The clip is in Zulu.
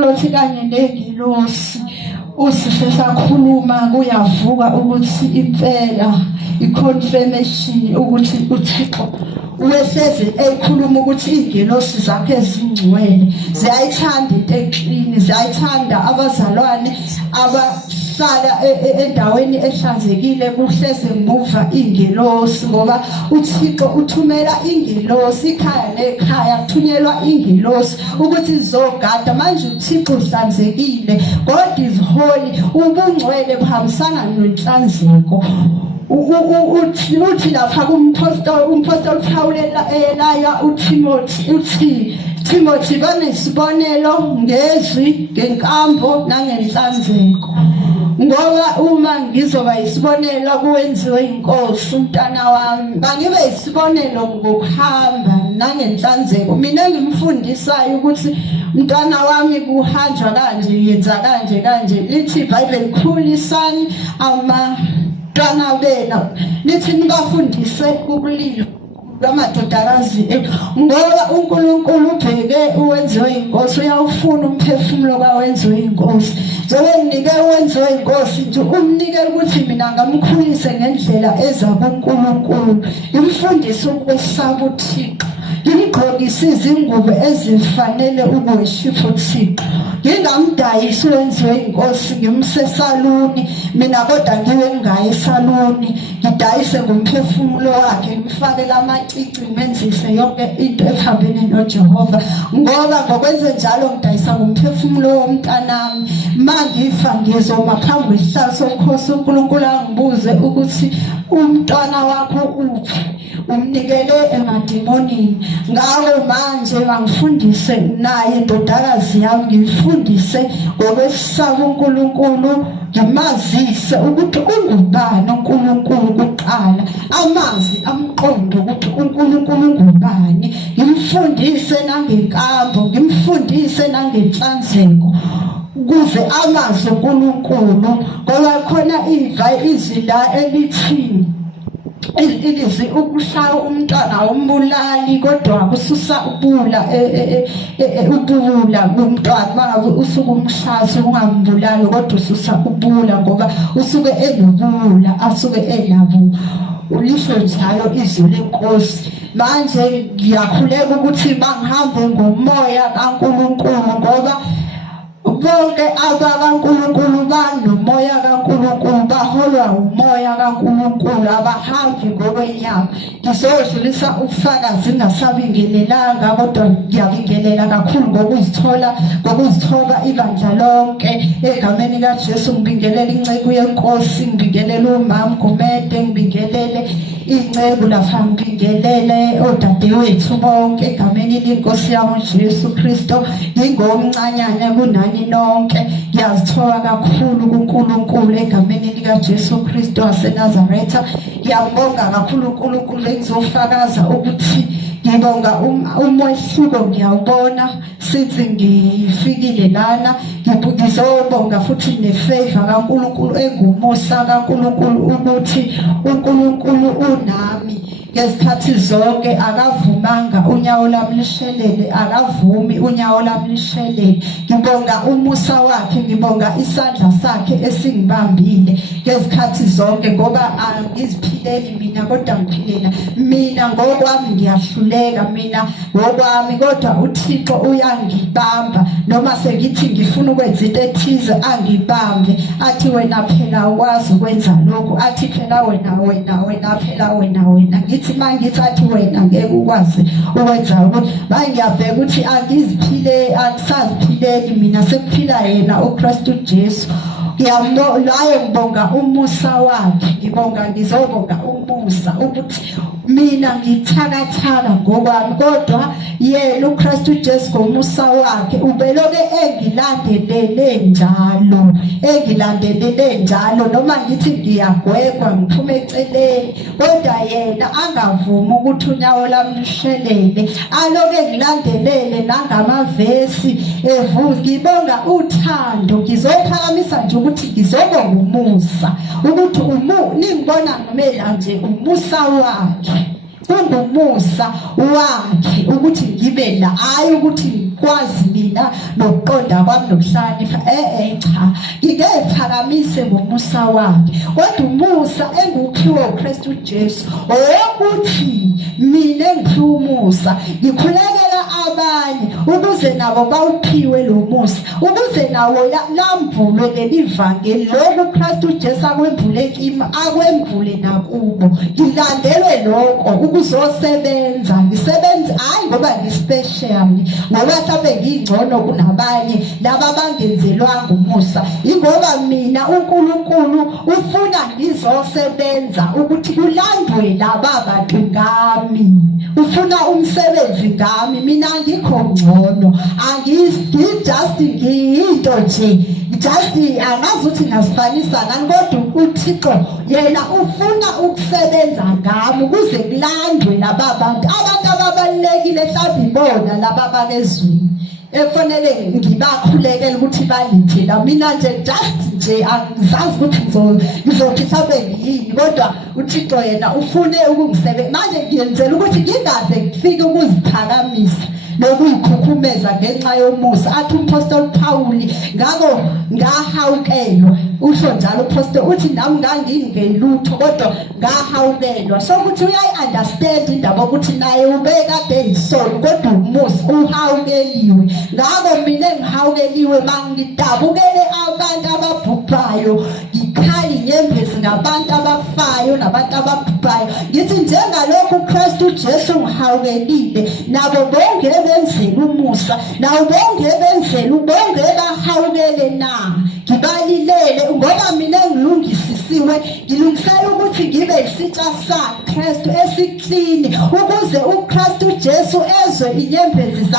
lothi kanye nengilosi usisesakhuluma kuyavuka ukuthi impela iconfirmation ukuthi uThixo uweseze ekhuluma ukuthi ingelosi zakhe ezingcwele ziyayithanda into eclean, ziyayithanda abazalwane abahlala endaweni ehlanzekile kuhleze ngemuva ingelosi, ngoba uThixo uthumela ingelosi ikhaya nekhaya, kuthunyelwa ingelosi ukuthi izogada. Manje uThixo uhlanzekile, God is holy, ubungcwele buhambisana nenhlanzeko. Uthi lapha umpostoli Paul elaya uTimothy uthi Timothy banesibonelo ngezwi, ngenkambo nangenhlanzeko, ngoba uma ngizoba isibonelo kuwenziwe inkosi umntana wami bangibe isibonelo ngokuhamba nangenhlanzeko. Mina ngimfundisayo ukuthi umntana wami kuhanjwa kanje, yenza kanje kanje. Lithi iBhayibheli khulisani abantwana benu, lithi nibafundise ubulili lamadodakazi ngoba uNkulunkulu ubheke uwenziwe inkosi, uyawufuna umphefumulo kawenziwe inkosi. Njengoba nginike uwenziwe inkosi nje umnikele ukuthi mina ngamkhulise ngendlela eza kuNkulunkulu, imfundise ukwesaba uThixo, ngimgqokise izingubo ezifanele ukuwushifa uThixo, ngingamdayisi wenziwe inkosi ngimsesaluni mina, kodwa ngiwe ngaye esaluni ngidayise ngomphefumulo wakhe, ngimfakele amacici ngimenzise yonke into ephambene noJehova, ngoba ngokwenze njalo ngidayisa ngomphefumulo womntanami. Mangifa ngizoma phambi kwesihlalo somkhosi uNkulunkulu angibuze ukuthi umntwana wakho uphi, umnikele emademonini. Ngawo manje bangifundise naye indodakazi yami, ngifundise ngokwesaba uNkulunkulu, ngimazise ukuthi ungubani uNkulunkulu kuqala, amazi amqondo ukuthi uNkulunkulu ungubani, ngimfundise nangenkambo, ngimfundise nangenhlanzeko kuze amazi uNkulunkulu, ngoba khona izwi la elithi ilizwi ukushaya umntwana umbulali kodwa kususa ubula ubula kumntwana. Mangabe usuke umshaya ungambulali kodwa ususa ubula ngoba usuke enobula asuke enabo. Ulisho njalo izwi lenkosi. Manje ngiyakhuleka ukuthi bangihambe ngomoya kaNkulunkulu, ngoba bonke abakaNkulunkulu banomoya kaNkulunkulu, baholwa umoya kaNkulunkulu, abahambi ngokwenyama. Ngizodlulisa ubufakazi ngingasabingelelanga, kodwa ngiyabingelela kakhulu ngokuzithoba ibandla lonke egameni kaJesu. Ngibingelela inceku yenkosi, ngibingelele umama Gumede, ngibingelele inceku lapha, ngibingelele odadewethu bonke egameni lenkosi yami Jesu Kristo. Ngingomncanyane kunani nonke, ngiyazithoba kakhulu kuNkulunkulu egameni likaJesu Kristo waseNazaretha. Ngiyabonga kakhulu uNkulunkulu, engizofakaza ukuthi ngibonga umehluko ngiyawubona since ngifikile lana. Ngizobonga futhi nefavor kaNkulunkulu, engumusa kaNkulunkulu ukuthi uNkulunkulu unami ngezikhathi zonke. Akavumanga unyawo lami lishelele, akavumi unyawo lami lishelele. Ngibonga umusa wakhe, ngibonga isandla sakhe esingibambile ngezikhathi zonke, ngoba angiziphileli mina kodwa ngiphilela mina ngokwami, ngiyahluleka mina ngokwami, kodwa uThixo uyangibamba. Noma sengithi ngifuna ukwenza into ethize angibambe, athi wena phela ukwazi ukwenza lokhu, athi phela wena phela wena. Ngithi mangithi athi wena ngeke ukwazi ukwenza ukuthi ngiyabheka ukuthi angisaziphileli mina, sekuphila yena uKristu Jesu. Ngibonga umusa wakhe, ngizobonga umusa ukuthi mina ngithakathaka ngokwami, kodwa yena uKristu Jesu ngomusa wakhe ubeloke engilandelele njalo, noma ngithi ngiyagwegwa ngiphume eceleni, kodwa yena angavumi ukuthi unyawo lami lishelele, aloke engilandelele nangamavesi evuza. Ngibonga uthando, ngizophakamisa nje ukuthi ngizobonga umusa, ukuthi ningibona ngimela nje umusa wakhe, kungumusa wakhe ukuthi ngibe la, hayi ukuthi ngikwazi mina nokuqonda kwami nokuhlakanipha. Cha, ngike phakamise ngomusa wakhe, kodwa umusa enguphiwe uKristu Jesu owokuthi mina engiphiwe umusa ngikhulekela abanye ukuze nabo bawuphiwe lo musa, ukuze nawo lambulwe leli vangeli lokhu uKristu Jesu akwembule kimi akwembule nakubo. Ngilandelwe lokho ukuzosebenza, ngisebenze hayi ngoba ngispecial, ngoba mhlawumbe ngingcono kunabanye laba abangenzelwanga umusa, ingoba mina uNkulunkulu ufuna ngizosebenza ukuthi kulandwe laba bantu ngami, ufuna umsebenzi ngami. Mina ngikho ngcono, just ngiyinto nje, just angazi ukuthi ngasifanisa ngani, kodwa uThixo yena ufuna ukusebenza ngami ukuze kulandwe laba bantu ababalulekile, mhlawumbe ibona laba bakezweni efanele ngibakhulekela ukuthi balithi la. Mina nje just nje angizazi ukuthi ngizothi mhlawumbe yini, kodwa uThixo yena ufune ukungisebenza. Manje ngiyenzela ukuthi ngingaze ngifike ukuziphakamisa lokuyikhukhumeza ngenxa yomusa. Athi uMpostoli Phawuli ngako ngahawukelwa, usho njalo uPostoli uthi nami ngangingelutho kodwa ngahawukelwa. So ukuthi uyayi-understand indaba ukuthi naye ubekade eyisolo kodwa umusa uhawukeliwe. Ngako mina engihawukeliwe mangidabukele abantu ababhubhayo, ngikhali inyembezi ngabantu abafayo nabantu ababhubhayo, ngithi njengalokhu uKristu Jesu ngihawukelile, nabo bonke benzela umusa, nawo bonke benzela bonke bahawukele na. Ngibalilele ngoba mina ngilungisisiwe, ngilungisela ukuthi ngibe isitsha saKristu esiklini ukuze uKristu Jesu ezwe inyembezi zabo.